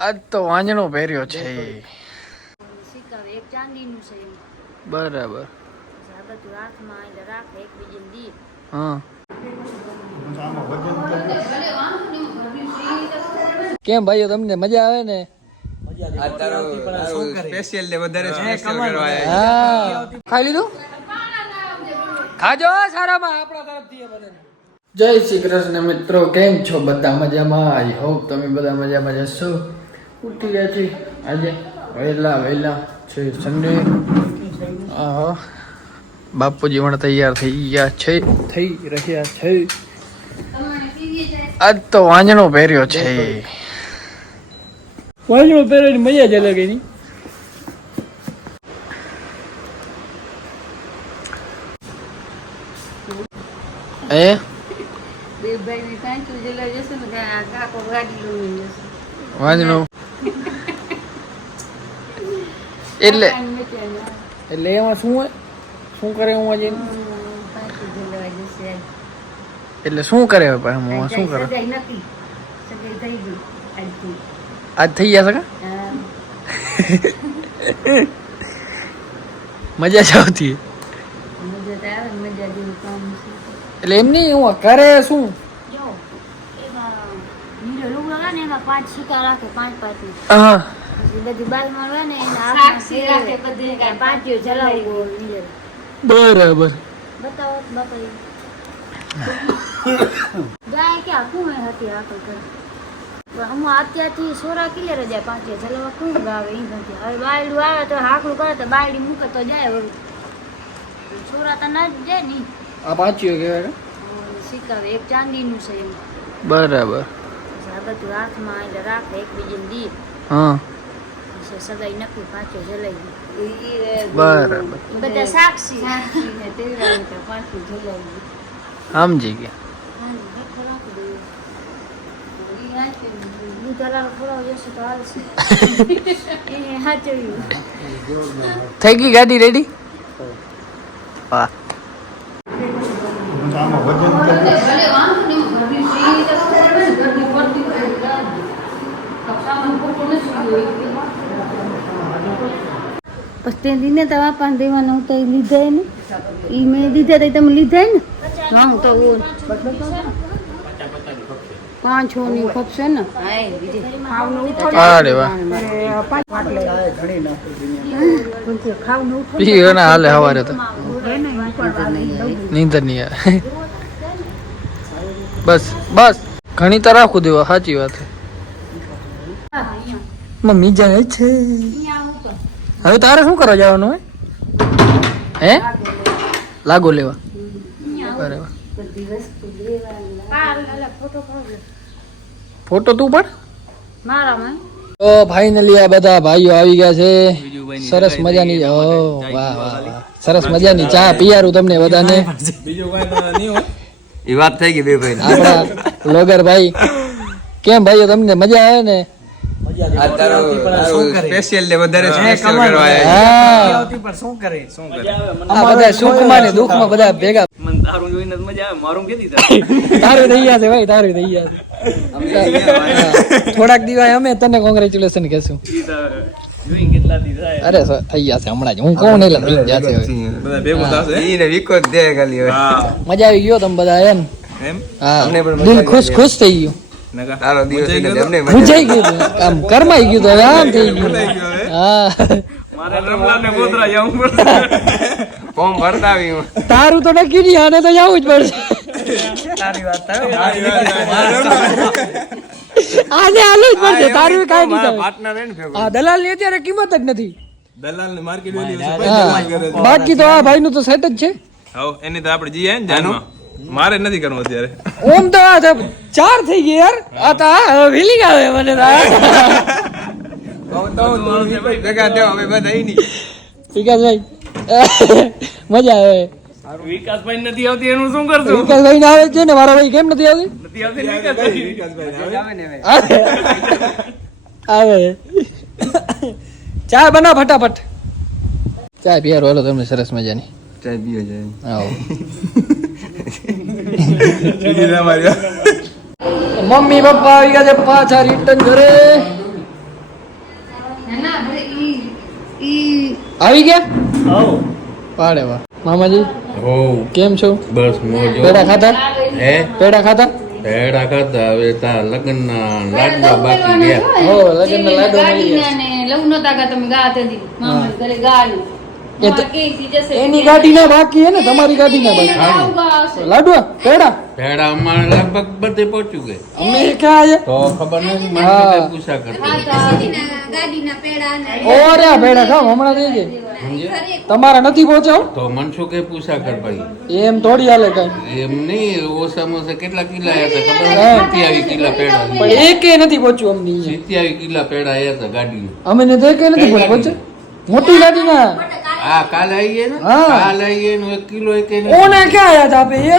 આજ તો વાંજણો પહેર્યો છે. બરાબર. કેમ ભાઈઓ તમને મજા આવે ને? સ્પેશિયલ ને વધારે સ્પેશિયલ કરવા આયા હા. ખાઈ લીધું? ખાજો સારામાં. આપણા તરફથી એ જય શ્રી કૃષ્ણ મિત્રો કેમ છો? બધા મજામાં? આઈ હોપ તમે બધા મજામાં જશો ઉઠી ગયા આજે વહેલા વહેલા છે સન્ડે બાપુજી પણ તૈયાર થઈ ગયા છે થઈ રહ્યા છે. આજ તો વાંજણો પહેર્યો છે. વાંજણો પહેર્યો મજા જ અલગ એની. એ વાંજણો? એટલે. એટલે એમાં શું હોય? શું કરે હું આજે. એટલે શું કરે હવે હું શું કરે? આજ થઈ ગયા સકા મજા જ આવતી. છે. એટલે એમ નહીં હું કરે શું? હા. બધી બાલમાં હોય ને એના રાખે બધે બરાબર. બતાવો બાપા હતી પણ હું અત્યારથી સોરા કિલે રજા પાંચે જલાવા કું ગાવે ઈ નથી. હવે બાયડું આવે તો હાકલું કરે તો બાયડી મૂકે તો જાય વળી સોરા તો ના જ જાય ની. આ કહેવાય કે? એક ચાંદીનું છે એમ. બરાબર. પછી આ બધું હાથમાં એટલે રાખે એકબીજાને દી. હા. પછી સગાઈ નક્કી પાછું બરાબર. બધા સાક્ષી સમજી ગયા. થઈ ગઈ ગાડી રેડી વાહ. પછી દીને તો વાપાને દેવાના તો ઈ લીધા ને ઈ મેં દીધા તો તમે લીધા ને? હા તો પાંચ છ ની ખપશે ને? અરે વાહ. પી ના હાલે હવારે તો. નીંદર નહીં આવે. બસ બસ. ઘણી તો રાખું દેવા સાચી વાત છે. મમ્મી જાય છે. હવે તારે શું કરવા જવાનું હોય? હે? લાગો લેવા. બરાબર ફોટો તું પણ તો ફાઇનલી આ બધા ભાઈઓ આવી ગયા છે. સરસ મજાની ઓ વાહ વાહ સરસ મજાની ચા પિયારું તમને બધાને. એ વાત થઈ ગઈ બે ભાઈ આપણા લોગર ભાઈ. કેમ ભાઈઓ તમને મજા આવે ને? સ્પેશિયલ ને વધારે સ્પેશિયલ કરવા આયા હા. શું કરે? શું કરે? આ બધા સુખમાં ને દુઃખમાં બધા ભેગા. મને તારું જોઈને મજા આવે મારું કેદી થાય? તારું થઈ ગયા છે ભાઈ તારું થઈ ગયા છે. થોડાક દિવસ અમે તને કોંગ્રેચ્યુલેશન કહેશું. અરે થઈ ગયા છે હમણાં જ. હું કોણ એટલે થઈ ગયા છે મજા આવી ગયો તમે બધા એમ? એમ? હા. દિલ ખુશ ખુશ થઈ ગયું. તારો દિવસ મચાઈ એટલે ગયો અમને મજા ભૂજાઈ ગયું આમ કરમાઈ ગયું તો? હવે આમ થઈ ગયું. ભૂલાઈ ગયો હવે. હા. મારે રમલા ને ગોધરા પડશે. ફોર્મ ભરતા આવી તારું તો નક્કી નહીં આને તો જવું જ પડશે. તારી વાત આને આલું જ પડશે તારું કાંઈ નહીં પાર્ટનર હે આ દલાલની અત્યારે કિંમત જ નથી. દલાલ ને માર્કેટ વેલ્યુ બાકી તો આ ભાઈ નું તો સેટ જ છે. હવ એની તો આપણે જઈએ ને જાનમાં મારે નથી કરવું અત્યારે. ઓમ તો આ ચાર થઈ ગયા યાર. આ તો ફિલિંગ આવે મને વિકાસભાઈ મજા આવે. વિકાસભાઈ નથી આવતી એનું શું કરશું? વિકાસભાઈ ને આવે છે ને મારા ભાઈ કેમ નથી આવતી? નથી આવતી વિકાસભાઈ? આવે. ને આવે. ચા બનાવ ફટાફટ. ચા પીયારો હાલો તમને સરસ મજાની. ચા પીવા જાય આવો. બીજી માર્યો મમ્મી પપ્પા આવી ગયા છે પાછા રિટર્ન ઘરે. આવી ગયા? પાડે વા મામાજી કેમ છો? બસ મોજો. પેડા ખાતા હે? પેડા ખાતા પેડા ખાતા હવે તા લગ્ન ના લાડવા બાકી ગયા. હો લગ્ન ના લાડવા ગયા લગ્ન તાકા તમે ગાતે દી. મામા ઘરે ગાયું. એ તો- કે થી જશે એની ગાડી ના બાકી હે ને તમારી ગાડી ના બાકી. આવું ગા આવશે લાડવા પેડા ભેડા અમારે લગભગ બધે પહોંચ્યું ગઈ. અમે ક્યાં આજે તો ખબર નથી મને હા. તો કઈ પૂછા કરતી ઓરે આ પેડા ખાવ હમણાં થઈ ગઈ સમજ્યા? તમારા નથી પહોંચ્યો? તો મનસુખે પૂછા કર ભાઈ? એમ થોડી હાલે કઈ. એમ નહીં ઓછામાં ઓછા કેટલા કિલા આવ્યા હતા ખબર હા. સિત્યાવી કિલા પેડા પણ એકે નથી પહોંચ્યું અમને અહીંયા. સિત્યાવી કિલા પેડા આવ્યા હતા ગાડીમાં અમે ને તો એકે નથી કઈ પહોંચ્યું. મોટી ગાડી ના આ કાલે આવીએ ને? હા. કાલે આવીએ ને એક કિલો એક ઓને ક્યાં આયા હતા આપે એ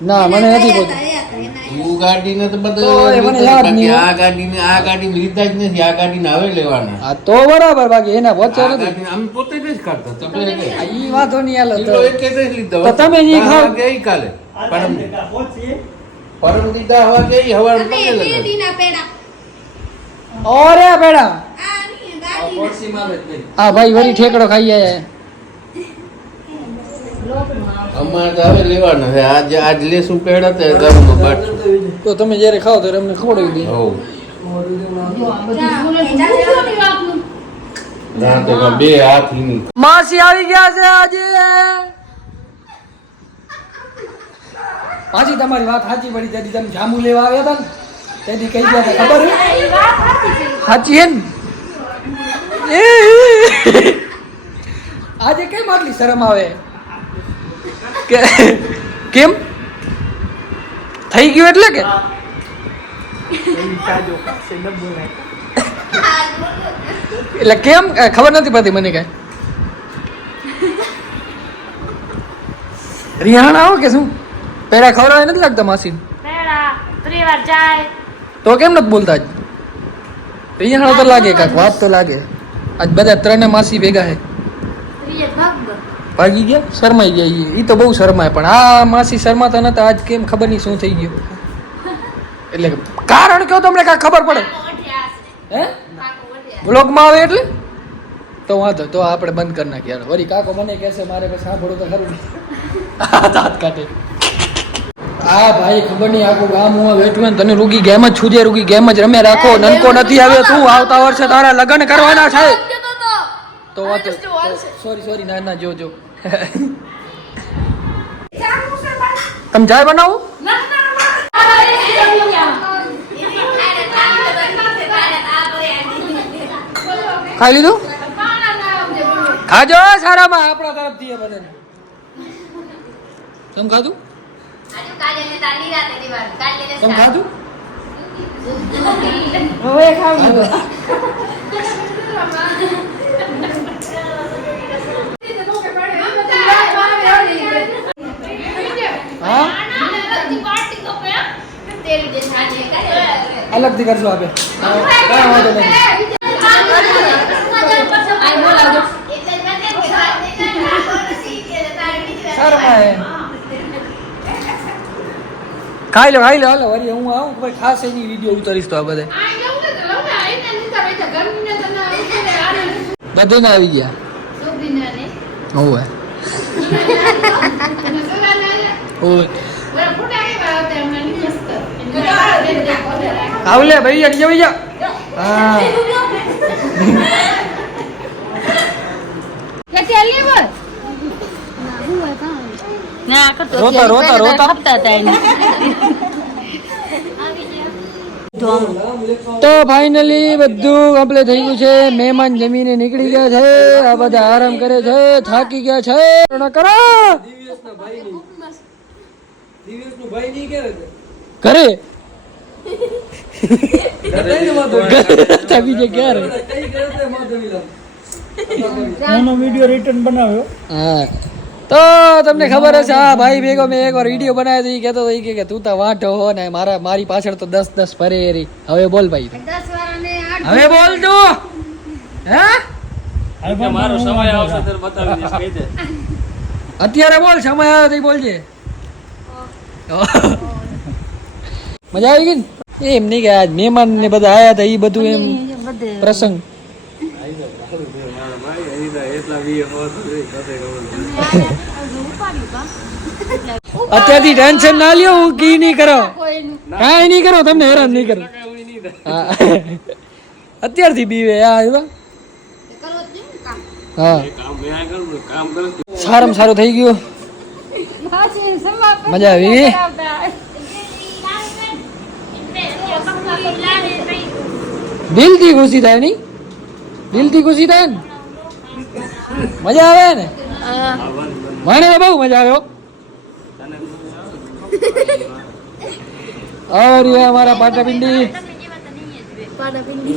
ના મને નથી પહોંચ્યું ગાડીને તો બાકી. આ ગાડીને આ ગાડી લીધા જ નથી આ ગાડીને હવે લેવાના. આ તો બરાબર બાકી એના વચ્ચે નથી. ગાડીને પોતે જ કરતા તમે ઈ વાંધો નહીં કિલો તો. એક જ લીધો તો તમે ઈ. ગઈ કાલે પરમ પરમ દીધા હવા ગઈ હવા પગે લગા ઓરે આ પેડા. આ ભાઈ વળી ઠેકડો ખાઈ જાય અમારે તો હવે લેવાના છે. આજ આજ લેશું પેડા તે ઘરમાં બટ તો તમે જ્યારે ખાઓ ત્યારે અમને ખવડાવી દે. બે હાથ માસી આવી ગયા છે આજે. પાછી તમારી વાત સાચી પડી. તેથી તમે જામુ લેવા આવ્યા હતા ને? તેથી કઈ ગયા ખબર હે? સાચી. હે ને? આજે કેમ આટલી શરમ આવે? કે કેમ? થઈ ગયું એટલે કે? એટલે કેમ? ખબર નથી પડતી મને કઈ. રિહાણા આવો કે શું? પેલા ખવડાવે નથી લાગતા માસી તો કેમ નથી બોલતા? જ રિહાણા તો લાગે કાંક વાત તો લાગે. આજ બધા ત્રણે માસી ભેગા હે. ભાગી ગયા. શરમાઈ ગયા એ તો બહુ શરમાય પણ આ માસી શરમાતા નતા આજ કેમ ખબર નહીં શું થઈ ગયું. એટલે કારણ કયો તમને કાંઈ ખબર પડે? હે? બ્લોગમાં આવે એટલે? તો વાંધો તો આપણે બંધ કરી નાખીએ. હાલો. વળી કાકો મને કહેશે મારે પછી સાંભળવું તો ખરું દાંત કાઢે. આ ભાઈ ખબર નહીં આખું ગામ હું વેઠવું તને રૂગી ગેમ જ છૂજે રૂગી ગેમ જ રમે રાખો. નનકો નથી આવ્યો તું આવતા વર્ષે તારા લગ્ન કરવાના છે. તો વાતો સોરી સોરી ના ના જો જો. તમે જાય બનાવો? ખાઈ લીધું? ખાજો સારામાં. આપણા તરફથી બને. તમે ખાધું? તમે ખાધું? હવે ખાવું અલગથી કરશું આપે. કાંઈ વાંધો નહીં ખાઈ લો ખાઈ લો હાલો વળી હું આવું ભાઈ ખાસ એની વીડિયો ઉતારીશ તો આ બધે. બધે ના આવી ગયા. હોવે. હોવે. આવલે ભાઈ અડી ભાઈ હા. રોતા રોતા રોતા. તો ફાઇનલી બધું કમ્પ્લીટ થઈ ગયું છે. મહેમાન જમીને નીકળી ગયા છે. આ બધા આરામ કરે છે. થાકી ગયા છે. કરો. કરો ઘરે બીજે ક્યારે વીડિયો રિટર્ન બનાવ્યો. હા. તો તમને ખબર હશે આ ભાઈ ભેગો મેં એકવાર વીડિયો બનાવ્યો તો એ કહેતો હતો ઈ કે કે તું તો વાંઢો હો ને મારા મારી પાછળ તો દસ દસ ફરે રી હવે બોલ ભાઈ હવે બોલ તું. હે? મારો સમય આવશે ત્યારે બતાવી દઈશ કહી દે. અત્યારે બોલ સમય આવે તો બોલજે. મજા આવી ગઈ ને? એમ નહીં કે આજ મહેમાન ને બધા આયા હતા એ બધું એમ પ્રસંગ. અત્યારથી ટેન્શન ના લ્યો હું કી નહીં કરો. કાંઈ નહીં કરો તમને હેરાન નહીં કરો. અત્યારથી બીવે આ હા. સારામાં સારું થઈ ગયું. મજા આવી. દિલથી ખુશી થાય નહીં દિલથી ખુશી થાય ને મજા આવે ને મને તો બહુ મજા આવ્યો और ये हमारा पाटा पिंडी પાડા પિંડી